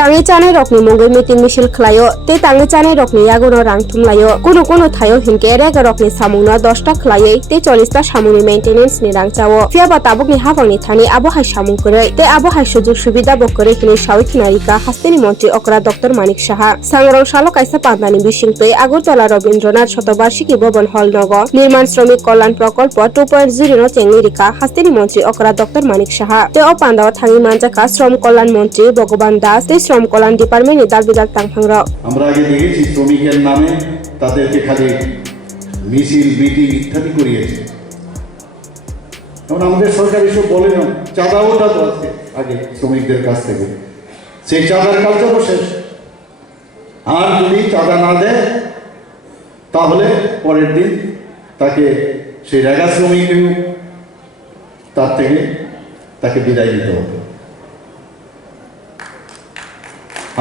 tangi chane rokni mongoi meeting misil khlayo te tangi chane rokni yagono rang thumlayo kono thayo hinke rega rokni samungno 10 ta khlaiye te 40 ta samungni maintenance ni rang chawo fiaba tabukni habangni thani abo hai samung kore te abo hai sujog subida bokore hini sawit narika hasteni mantri okra dr manik saha sangrong salo kaisa pandani bisingtoi agartala rabindranath শতবার্ষিকী ভবন হল নগ নির্মাণ শ্রমিক কল্যাণ প্রকল্প 2.0 no চেংনিরিকা হাস্তেনি মন্ত্রী অকরা doctor Manik Saha তে অপান্দাও থাঙ্গি মানজাকা শ্রম কল্যাণ মন্ত্রী ভগবান দাস তে শ্রম কল্যাণ ডিপার্টমেন্টে দালবিদাল তাংফাংরা আমরা আগে দেখেছি শ্রমিকের নামে তাদেরকে খালি মিছিল মিটিং ইত্যাদি করিয়েছে। এখন আমাদের সরকার এসব বলে না, চাঁদা ওঠাতো আছে আগে শ্রমিকদের কাছ থেকে, সেই চাঁদার কালচারও শেষ। আর যদি চাঁদা না দেয় তাহলে পরের দিন তাকে সেই রেগা শ্রমিক তার থেকে তাকে বিদায় দিতে হবে।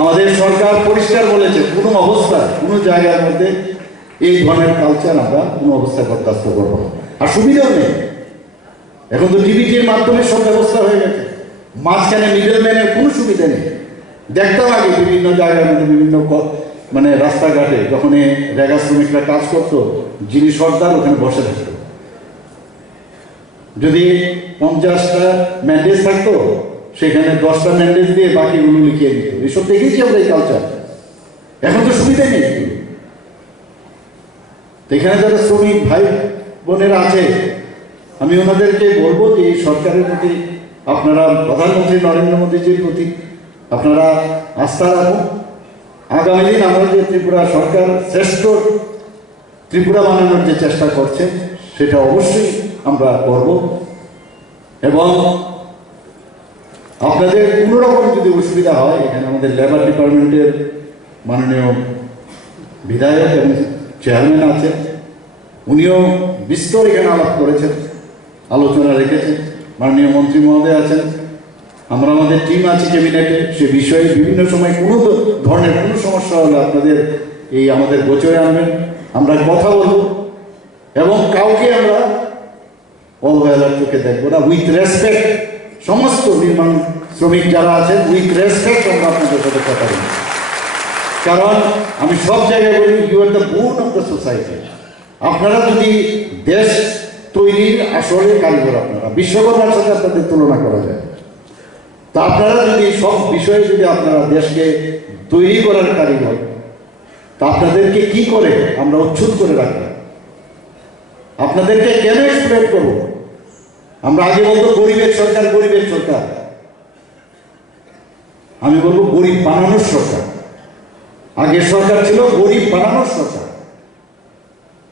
আমাদের সরকার পরিষ্কার বলেছে কোনো অবস্থায় কোনো জায়গার মধ্যে এই ধরনের কালচার আমরা কোনো অবস্থায় বরদাস্ত করবো না। আর সুবিধাও নেই, এখন তো ডিবিটির মাধ্যমে সব ব্যবস্থা হয়ে গেছে, মাঝখানে মিডলম্যানের কোনো সুবিধা নেই। দেখতাম আগে বিভিন্ন জায়গার মধ্যে বিভিন্ন মানে রাস্তাঘাটে যখন রেগা শ্রমিকরা কাজ করতো, যিনি সর্দার ওখানে বসে থাকতো, যদি 50টা ম্যান্ডেজ থাকতো সেখানে 10টা ম্যান্ডেজ দিয়ে বাকিগুলো লিখিয়ে দিত। এসব দেখেছি আমরা এই কালচার। এখন তো সুবিধা নেই। এখানে যারা শ্রমিক ভাই বোনেরা আছে আমি ওনাদেরকে বলবো যে এই সরকারের প্রতি আপনারা প্রধানমন্ত্রী নরেন্দ্র মোদীজির প্রতি আপনারা আস্থা রাখুন। আগামী দিন আমরা যে ত্রিপুরা সরকার শ্রেষ্ঠ ত্রিপুরা বানানোর যে চেষ্টা করছে সেটা অবশ্যই আমরা করব। এবং আপনাদের কোনো রকম যদি অসুবিধা হয়, এখানে আমাদের লেবার ডিপার্টমেন্টের মাননীয় বিধায়ক এবং চেয়ারম্যান আছেন, উনিও বিস্তর এখানে আলাপ করেছেন, আলোচনা রেখেছেন। মাননীয় মন্ত্রী মহোদয় আছেন, আমরা আমাদের টিম আছে ক্যাবিনেটে, সে বিষয়ে বিভিন্ন সময় কোনো ধরনের কোনো সমস্যা হলে আপনাদের এই আমাদের গোচরে আনবেন, আমরা কথা বলব এবং কাউকে আমরা অবহেলার চোখে দেখবো না। উইথ রেসপেক্ট সমস্ত নির্মাণ শ্রমিক যারা আছেন উইথ রেসপেক্ট আমরা আপনাদের সাথে কথা বলি। কারণ আমি সব জায়গায় বলি you are the bone of the society. আপনারা যদি দেশ তৈরির আসলে কারিগর, আপনারা বিশ্বকর্মার সাথে আপনাদের তুলনা করা যায়। তা আপনারা যদি সব বিষয়ে যদি আপনারা দেশকে তৈরি করার কারিগর, তা আপনাদেরকে কি করে আমরা উচ্ছুত করে রাখবো? আপনাদেরকে কেন এক্সপ্লেন করবো? আমরা আগে বলতো গরিবের সরকার, গরিবের সরকার, আমি বলবো গরিব বানানোর সরকার। আগের সরকার ছিল গরিব বানানোর সরকার,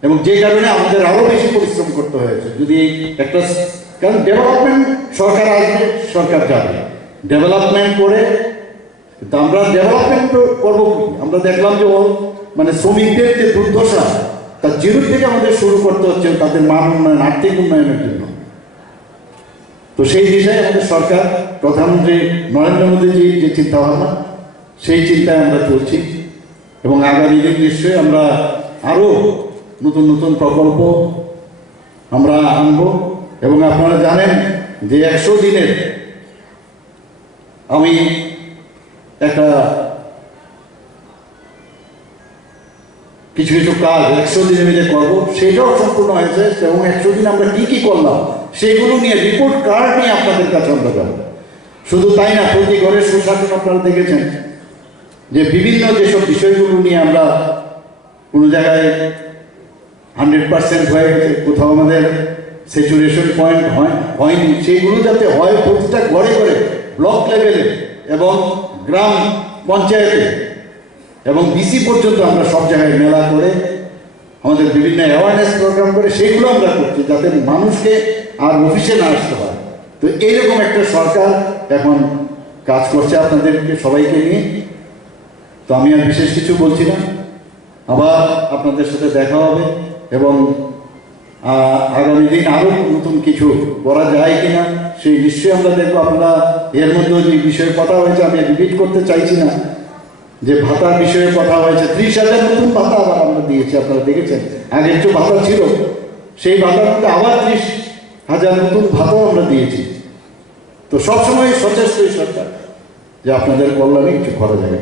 এবং যে কারণে আমাদের আরো বেশি পরিশ্রম করতে হয়েছে। যদি একটা কারণ ডেভেলপমেন্ট সরকার আসবে, সরকার যাবে ডেভেলপমেন্ট করে, কিন্তু আমরা ডেভেলপমেন্ট করবো কি? আমরা দেখলাম যে মানে শ্রমিকদের যে দুর্দশা, তার জিরো থেকে আমাদের শুরু করতে হচ্ছে তাদের মান উন্নয়ন, আর্থিক উন্নয়নের জন্য। তো সেই বিষয়ে আমাদের সরকার, প্রধানমন্ত্রী নরেন্দ্র মোদীজির যে চিন্তা ভাবনা, সেই চিন্তায় আমরা চলছি। এবং আগামী দিন নিশ্চয়ই আমরা আরো নতুন নতুন প্রকল্প আমরা আনব। এবং আপনারা জানেন যে 100 দিনের আমি একটা কিছু কিছু কাজ 100 দিনের মধ্যে করবো, সেটাও সম্পূর্ণ হয়েছে। এবং 100 দিন আমরা কি কি করলাম সেগুলো নিয়ে রিপোর্ট কার্ড নিয়ে আপনাদের কাছে আমরা যাবো। শুধু তাই না, প্রতি ঘরের সুশাসন আপনারা দেখেছেন যে বিভিন্ন যেসব বিষয়গুলো নিয়ে আমরা কোনো জায়গায় 100% হয়ে গেছে, কোথাও আমাদের স্যাচুরেশন পয়েন্ট হয়নি, সেইগুলো যাতে হয় প্রতিটা ঘরে ঘরে, ব্লক লেভেলে এবং গ্রাম পঞ্চায়েতে এবং ডিসি পর্যন্ত আমরা সব জায়গায় মেলা করে আমাদের বিভিন্ন অ্যাওয়ারনেস প্রোগ্রাম করে সেইগুলো আমরা করছি, যাতে মানুষকে আর অফিসে না আসতে হয়। তো এইরকম একটা সরকার এখন কাজ করছে আপনাদেরকে সবাইকে নিয়ে। তো আমি আর বিশেষ কিছু বলছি না, আবার আপনাদের সাথে দেখা হবে এবং আগামী দিন আরও নতুন কিছু করা যায় কিনা সেই নিশ্চয়ই আমরা দেখবো। আপনারা এর মধ্যে যে বিষয়ে কথা হয়েছে, আমি রিপিট করতে চাইছি না, যে ভাতার বিষয়ে কথা হয়েছে, 30,000 নতুন ভাতা আবার আমরা দিয়েছি, আপনারা দেখেছেন। আগের যে ভাতা ছিল সেই ভাতার মধ্যে আবার 30,000 নতুন ভাতাও আমরা দিয়েছি। তো সবসময় সচেষ্ট সরকার যে আপনাদের কল্যাণে কিছু করা যাবে।